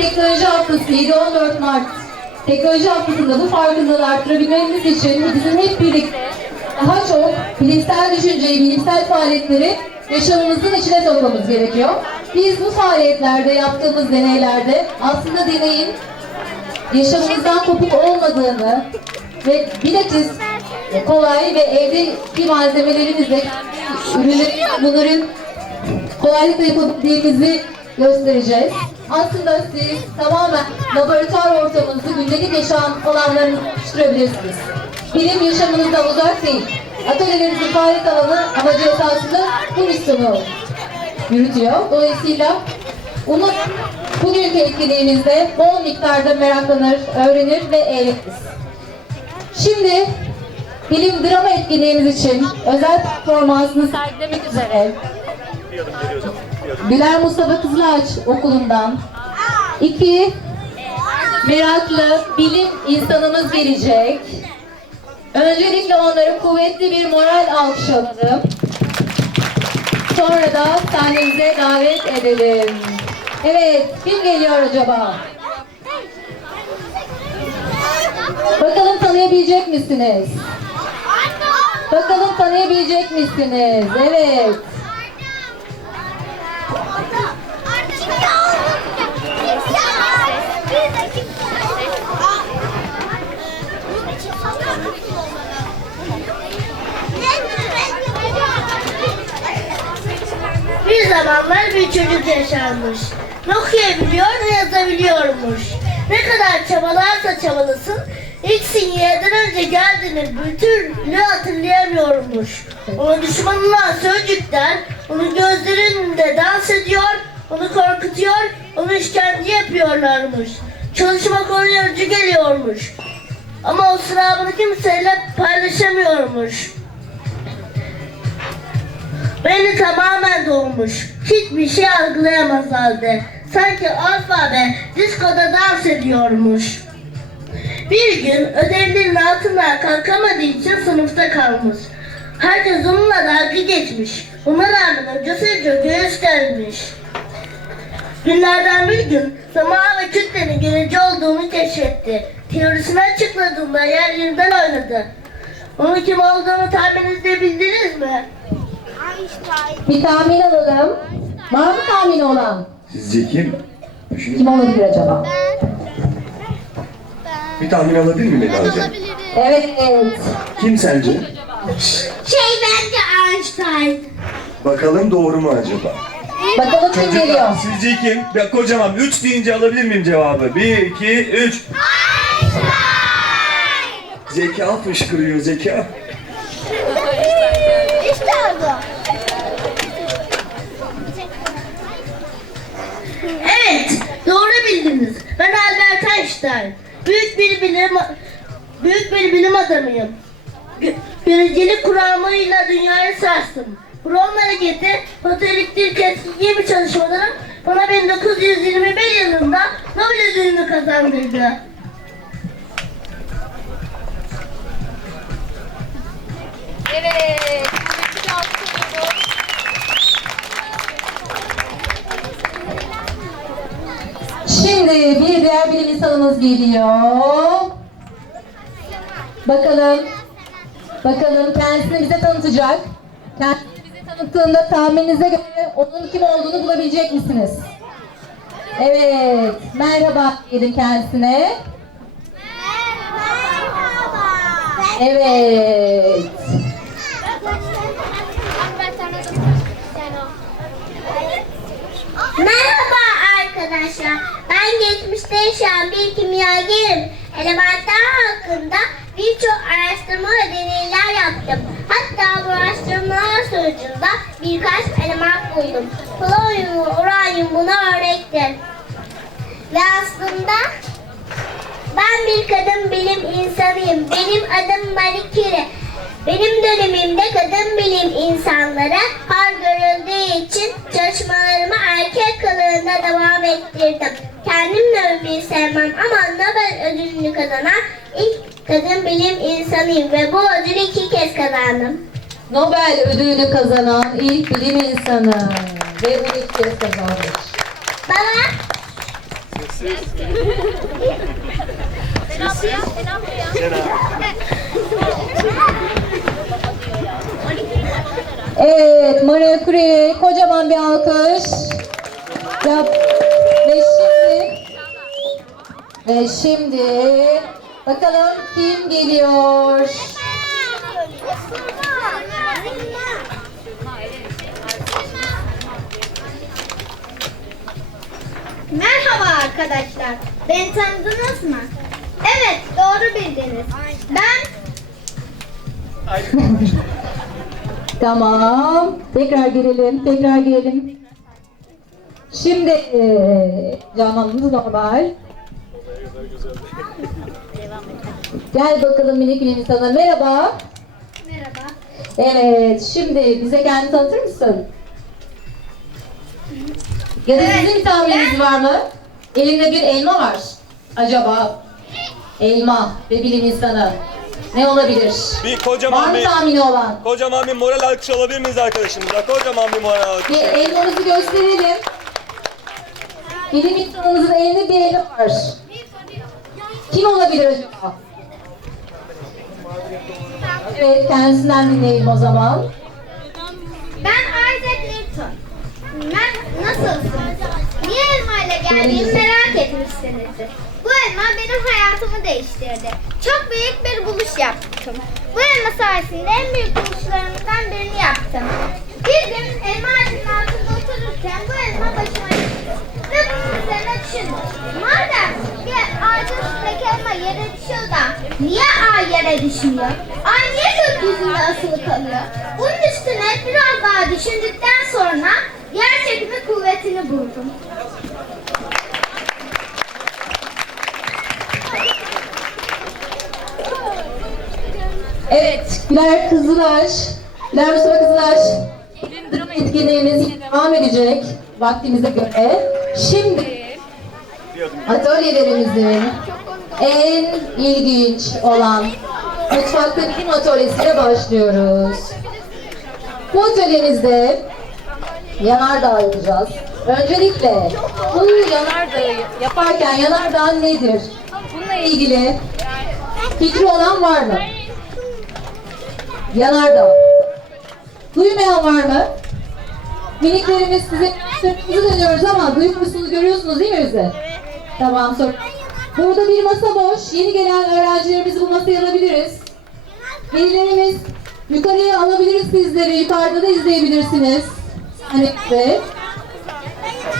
Teknoloji Haftası 7-14 Mart Teknoloji Haftası'nda bu farkındalığı arttırabilmemiz için bizim hep birlikte daha çok bilimsel düşünceyi, bilimsel faaliyetleri yaşamımızın içine sokmamız gerekiyor. Biz bu faaliyetlerde yaptığımız deneylerde aslında deneyin yaşamımızdan kopuk olmadığını ve bilakis kolay ve evdeki malzemelerimizle ürünleri, bunların kolaylıkla yapabildiğimizi göstereceğiz. Aslında siz tamamen laboratuvar ortamınızı gündelik yaşam alanlarını oluşturabilirsiniz. Bilim yaşamınızdan uzak değil. Atölyelerinizin faaliyet alanı amacı esasında bu misyonu yürütüyor. Dolayısıyla Umut bugünkü etkinliğimizde bol miktarda meraklanır, öğrenir ve eğleniriz. Şimdi bilim drama etkinliğimiz için özel performansını sergilemek üzere Güler Mustafa Kızılaç Okulu'ndan iki meraklı bilim insanımız gelecek. Öncelikle onları kuvvetli bir moral alkış alalım. Sonra da sahnemize davet edelim. Evet, kim geliyor acaba? Bakalım tanıyabilecek misiniz? Bakalım tanıyabilecek misiniz? Evet. Zamanlar bir çocuk yaşarmış. Okuyabiliyor ve yazabiliyormuş. Ne kadar çabalarsa çabalasın, ilk sinyalden önce geldiğini türlü hatırlayamıyormuş. Ona düşmanlar sözcükler, onun gözlerinde dans ediyor, onu korkutuyor, onu işkence yapıyorlarmış. Çalışmak yorucu geliyormuş. Ama o sıra kimseyle paylaşamıyormuş. Beni tamamen doğmuş. Hiçbir şey algılayamaz halde. Sanki alfabe diskoda dans ediyormuş. Bir gün ödevlerinin altından kalkamadığı için sınıfta kalmış. Herkes onunla dalga geçmiş. Ona rağmen hocasınca göstermiş. Günlerden bir gün zaman ve kütlenin görece olduğunu keşfetti. Teorisini açıkladığında yer yerinden oynadı. Onun kim olduğunu tahmin edebildiniz mi? Bir tahmin alalım. Var mı tahmini olan? Sizce kim? Düşünün. Kim olabilir acaba? Bir tahmin alabilir miyim Eda Hocam? Evet. Kim sence? Şey bence Einstein. Bakalım doğru mu acaba? Bakalım kim geliyor? Çocuklar sizce kim? Ya kocaman 3 deyince alabilir miyim cevabı? 1, 2, 3. Zeka fışkırıyor zeka. Büyük bir bilim büyük bir bilim adamıyım. Gö- Görecelik kuramıyla dünyayı sarstım. Brom hareketi, fotoelektrik etki gibi çalışmalarım bana 1921 yılında Nobel ödülünü kazandırdı. Evet. Şimdi bir diğer bilim insanımız geliyor. Bakalım. Bakalım kendisini bize tanıtacak. Kendisini bize tanıttığında tahmininize göre onun kim olduğunu bulabilecek misiniz? Evet. Merhaba diyelim kendisine. Evet. Merhaba arkadaşlar. Ben geçmişte yaşayan bir kimyagerim. Elementler hakkında birçok araştırma ve deneyler yaptım. Hatta bu araştırmalar sonucunda birkaç element buldum. Polonyum ve uranyum buna örnektir. Ve aslında ben bir kadın bilim insanıyım. Benim adım Marie Curie. Benim dönemimde kadın bilim insanları har görüldüğü için çalışmalarımı erkek kılığında devam ettirdim. Kendim övmeyi sevmem ama Nobel ödülünü kazanan ilk kadın bilim insanıyım ve bu ödülü iki kez kazandım. Nobel ödülünü kazanan ilk bilim insanı ve bunu ilk kez kazanmış. Baba Evet, Maria Curie kocaman bir alkış. Yap. Ve şimdi ve şimdi bakalım kim geliyor? Merhaba arkadaşlar. Beni tanıdınız mı? Evet, doğru bildiniz. Ben Tamam. Tekrar girelim. Tekrar girelim. Şimdi eee canlanmamız normal. Gel bakalım minik minik sana. Merhaba. Merhaba. Evet. Şimdi bize kendini tanıtır mısın? Ya da sizin bir tahmininiz var mı? Elinde bir elma var. Acaba elma ve bilim insanı ne olabilir? Bir Var kocaman bir tahmini olan? kocaman bir moral alkış alabilir miyiz arkadaşımıza? Kocaman bir moral alkış. Bir elmamızı gösterelim. Bilim insanımızın elinde bir elma var. Kim olabilir acaba? Evet, kendisinden dinleyelim o zaman. Ben Isaac Newton. Ben nasılsın? Niye elma ile geldiğimi merak etmişsinizdir. Elma benim hayatımı değiştirdi. Çok büyük bir buluş yaptım. Bu elma sayesinde en büyük buluşlarımdan birini yaptım. Bir gün elma ağacının altında otururken bu elma başıma düştü. Ve bunun üzerine düşündüm. Madem bir ağacın üstündeki elma yere düşüyor da niye ay yere düşmüyor? Ay niye gökyüzünde asılı kalıyor? Bunun üstüne biraz daha düşündükten sonra yer çekimi kuvvetini buldum. Güler Kızılaş, Güler Mustafa Kızılaş. Etkinliğimiz devam edecek vaktimize göre. Şimdi atölyelerimizin en ilginç olan mutfakta bilim atölyesiyle başlıyoruz. Bu atölyemizde yanardağ yapacağız. Öncelikle bu yanardağı yaparken yanardağ nedir? Bununla ilgili fikri olan var mı? Yanardağ. Duymayan var mı? Miniklerimiz size sırtımızı dönüyoruz ama duymuyorsunuz, görüyorsunuz değil mi bizi? Tamam, sor. Burada bir masa boş. Yeni gelen öğrencilerimizi bu masaya alabiliriz. Velilerimiz yukarıya alabiliriz sizleri. Yukarıda da izleyebilirsiniz. Ve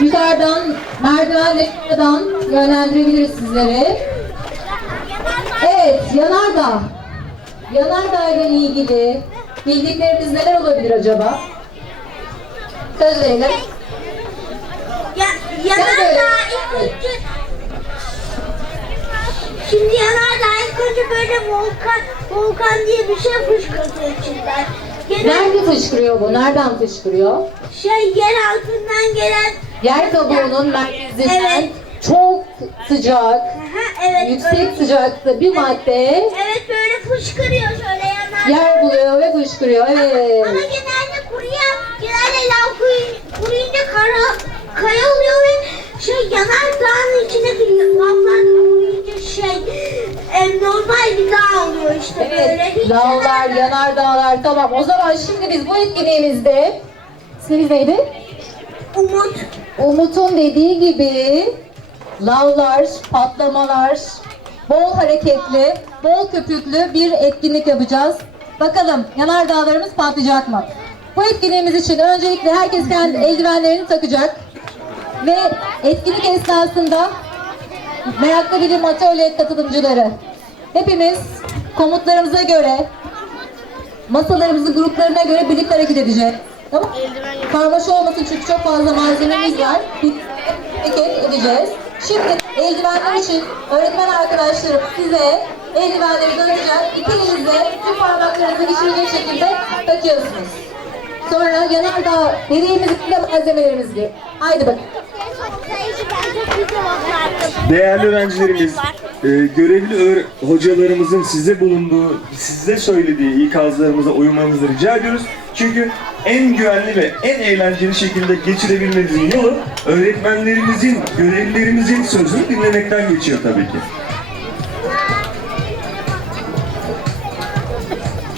yukarıdan merdivenle yukarıdan yönlendirebiliriz sizleri. Evet, yanardağ. Yanardağ ile ilgili bildikleriniz neler olabilir acaba? Söz verelim. Ya, yanardağ ilk önce Şimdi yanardağ ilk önce böyle volkan volkan diye bir şey fışkırtıyor içinden. Genel Nerede fışkırıyor bu? Nereden fışkırıyor? şey yer altından gelen Yer kabuğunun merkezinden Evet. çok sıcak, Aha, evet yüksek öyle- sıcakta bir madde Evet böyle fışkırıyor şöyle yanardağ. yer buluyor ve fışkırıyor. Ama Evet. genelde kuruyan, genelde lav kuruy- kuruyunca kara, kaya oluyor ve şey yanardağın içindeki lavlar kuruyunca şey e, normal bir dağ oluyor işte böyle. Evet, Hiç dağlar, yanardağ- yanardağlar tamam. O zaman şimdi biz bu etkinliğimizde isminiz neydi? Umut. Umut'un dediği gibi lavlar, patlamalar, bol hareketli, bol köpüklü bir etkinlik yapacağız. Bakalım yanardağlarımız patlayacak mı? Bu etkinliğimiz için öncelikle herkes kendi eldivenlerini takacak. Ve etkinlik esnasında meraklı bilim atölye katılımcıları hepimiz komutlarımıza göre masalarımızın gruplarına göre birlikte hareket edeceğiz. Tamam? Karmaşa olmasın çünkü çok fazla malzememiz var. Hareket edeceğiz. Şimdi eldivenler için öğretmen arkadaşlarım size eldivenleri dağıtacak. İki elinizle tüm parmaklarınızı geçirecek şekilde takıyorsunuz. Sonra yanardağ dediğimiz de malzemelerimiz gibi. Haydi bakın. Değerli öğrencilerimiz, e, görevli hocalarımızın size bulunduğu, size söylediği ikazlarımıza uymanızı rica ediyoruz. Çünkü en güvenli ve en eğlenceli şekilde geçirebilmenizin yolu öğretmenlerimizin, görevlilerimizin sözünü dinlemekten geçiyor tabii ki.